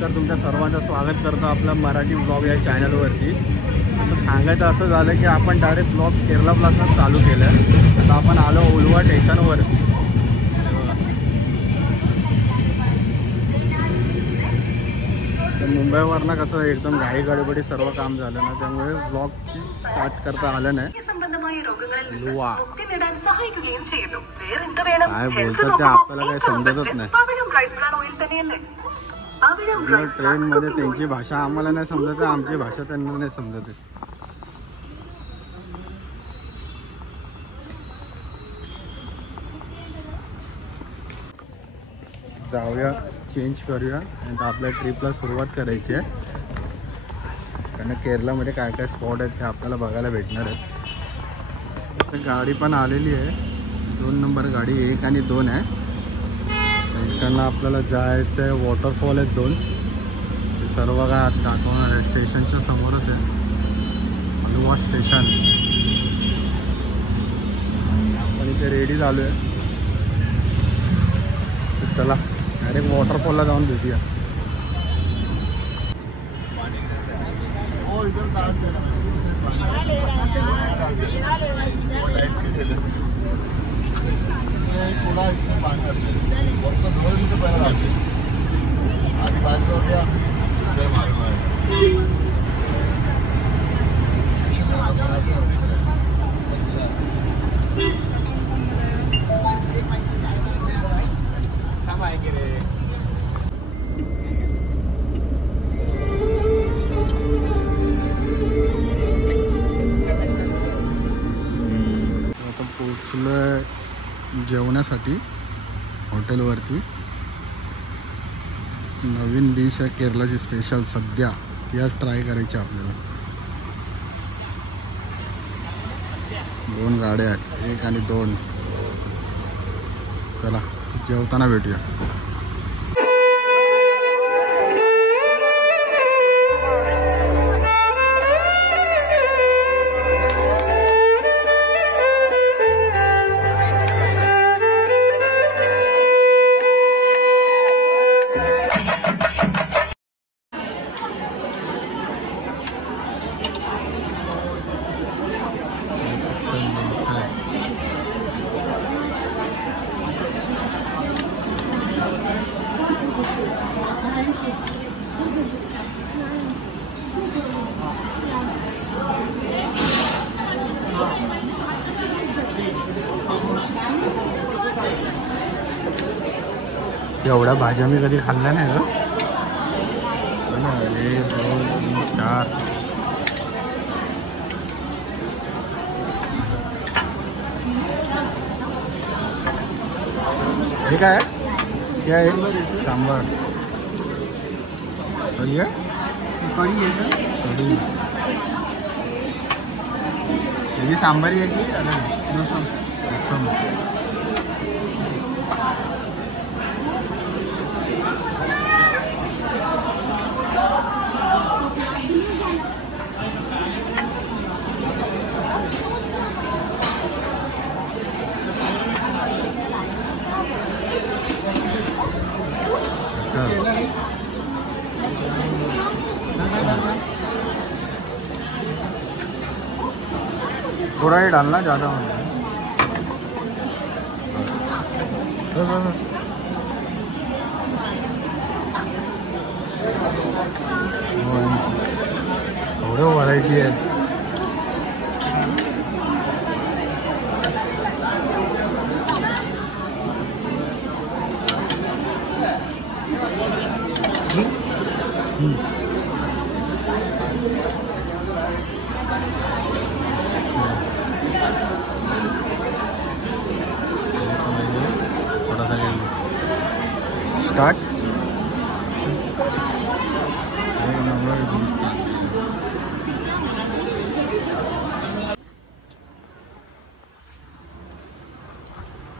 तर तुमच्या सर्वांचं स्वागत करतो आपला मराठी ब्लॉग या चॅनलवरती। असं सांगायचं असं झालं की आपण डायरेक्ट ब्लॉग केरलापासून चालू केलं। तर आपण आलो उलवा स्टेशनवर। तर मुंबईवरनं कसं एकदम घाई गडबडी सर्व काम झालं ना, त्यामुळे ब्लॉग स्टार्ट करता आलं नाही। उलवा काय बोलतात ते आपल्याला काही समजतच नाही। ट्रेन मध्ये त्यांची भाषा आम्हाला नाही समजत, आमची भाषा त्यांना नाही समजत। जाऊया, चेंज करूया आणि आपल्या ट्रिपला सुरुवात करायची आहे। कारण केरलामध्ये काय काय स्पॉट आहेत ते आपल्याला बघायला भेटणार आहेत। गाडी पण आलेली आहे, 2 नंबर गाडी 1 आणि 2 आहे। इकडनं आपल्याला जायचं आहे, वॉटरफॉल आहेत 2, ते सर्व काय दाखवणार आहे। स्टेशनच्या समोरच आहे उलवा स्टेशन। आपण इथे रेडी झालो आहे, तर चला डायरेक्ट वॉटरफॉलला जाऊन भेटूया। थोड़ा इसमें पानी आते हैं और तो 2 मिनट पहले आते हैं। आधी 500 रुपया पोचलोय जेवण्यासाठी हॉटेलवरती। नवीन डिश आहे केरलाची स्पेशल सध्या, ती ट्राय करायची आपल्याला। 2 गाड्या आहेत, 1 आणि 2। चला जेवताना भेटूया। एवढ्या भाज्या मी कधी खाल्ल्या नाही ग। 1 2 3 4 हे काय क्या है? सांबर और ये कढ़ी है सर। कढ़ी ये भी सांबर ही है कि अलग? रसम। थोड़ा ही डालना, ज़्यादा मत डालना। बस थोड़े व्हरायटी आहे। स्टार्ट।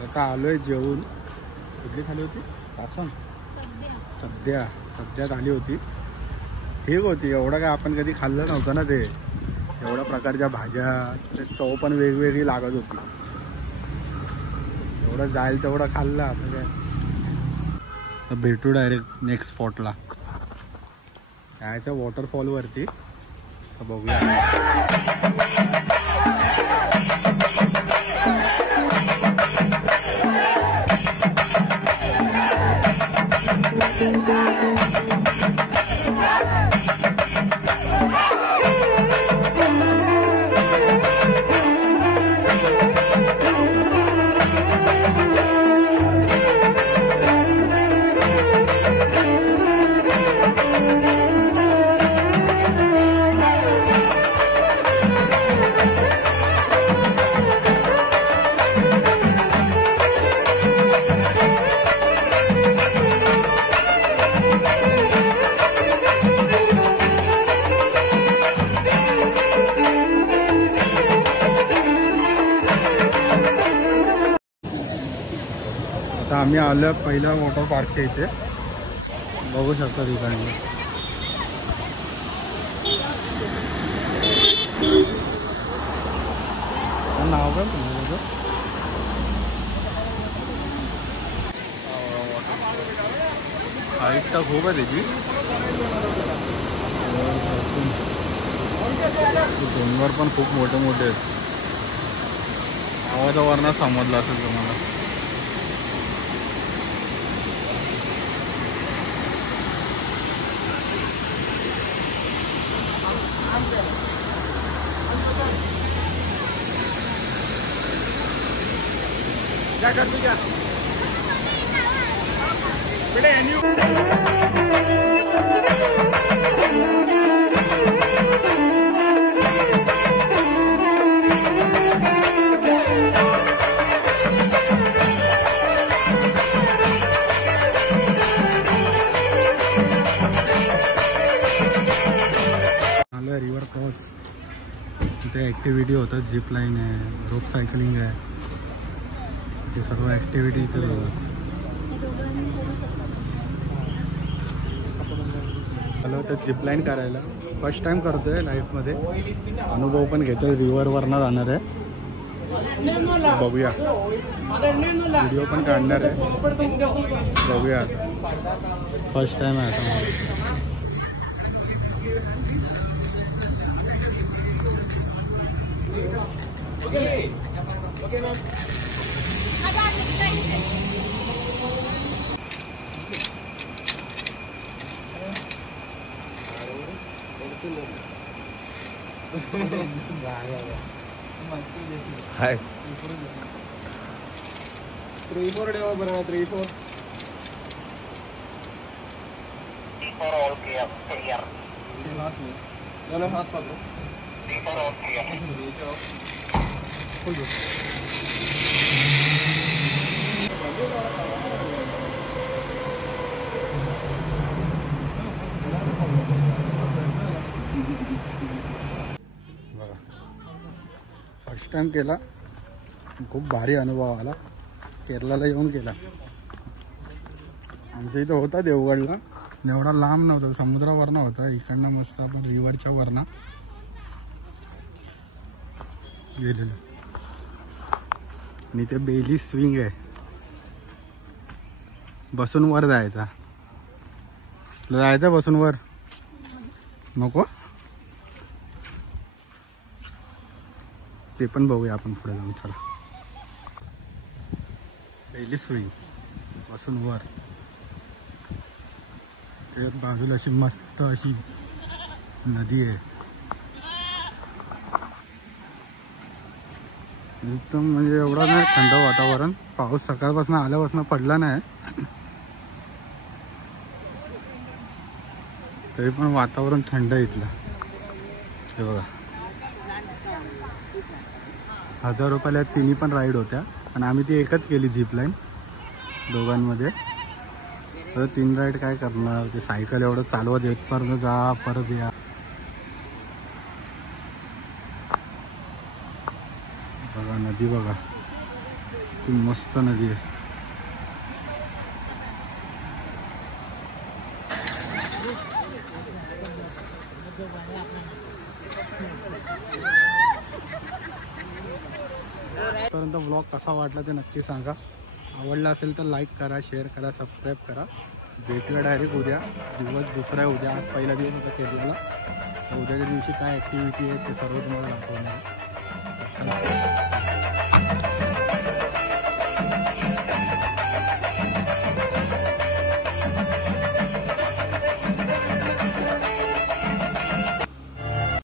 आता आलोय जेवून। कुठली खाली होती? पापसन सध्यात आली होती, ठीक होती। एवढं काय आपण कधी खाल्लं नव्हतं ना ते, एवढ्या प्रकारच्या भाज्या, ते चव पण वेगवेगळी लागत होती। एवढं जाईल तेवढं खाल्लं आपण काय। तर भेटू डायरेक्ट नेक्स्ट स्पॉटला, यायचं वॉटरफॉलवरती, तर बघूया। आता आम्ही आलो पहिल्या वॉटर पार्कच्या इथे, बघू शकता ठिकाणी। नाव काय तुमचं? हाईट तर खूप आहे त्याची, डोंगर पण खूप मोठे मोठे आहेत। आवाजा वरनं समजलं असेल तुम्हाला। क्या कर क्या रिवर क्रॉस, इथे ॲक्टिव्हिटी होतात, झिप लाईन आहे, रोप सायकलिंग आहे, ते सर्व ॲक्टिव्हिटी इथे होतात। आलो तर झिप लाईन करायला, फर्स्ट टाइम करतोय लाईफमध्ये, अनुभव पण घेतोय। रिव्हरवरनं जाणार आहे, बघूया, व्हिडिओ पण काढणार आहे, बघूया। फर्स्ट टाइम आहे आता। हाय 3-4 डेवा बरं 3-4 ऑल क्लियर क्लियर दोनों हाथ पकड़ो 3-4 all clear full first time केला, खूप भारी अनुभव आला। केरळला येऊन केला, आमच्या इथं होता देवगडला, एवढा लांब नव्हता, समुद्रावरनं होता, इकडनं मस्त आपण रिव्हरच्या वरनं गेलेलो। आणि ते बेली स्विंग आहे, बसून वर जायचा, जायचं बसून वर नको। ते पण बघूया आपण पुढे जाऊन. चला. पहिली स्विंग बसून वर, त्याच्यात बाजूला अशी मस्त अशी नदी आहे. एकदम म्हणजे एवढं नाही थंड वातावरण. पाऊस सकाळपासून आल्यापासून पडला नाही, तरी पण वातावरण थंड आहे इथलं. हे बघा, 1000 रुपयाला तिन्ही पण राईड होत्या आणि आम्ही ती एकच केली झिप लाईन दोघांमध्ये. तर 3 राईड काय करणार, ते सायकल एवढं चालवत येतपर्यंत जा परत या. बघा नदी, बघा ती मस्त नदी आहे. पर्यंत व्लॉग कसा वाटला ते नक्की सांगा. आवडला असेल तर लाईक करा, शेअर करा, सबस्क्राईब करा. भेटूया डायरेक्ट उद्या. दिवस दुसरा आहे उद्या. आज पहिला दिवस होता केरळला. उद्याच्या दिवशी काय ॲक्टिव्हिटी आहे ते सर्व तुम्हाला दाखवणार.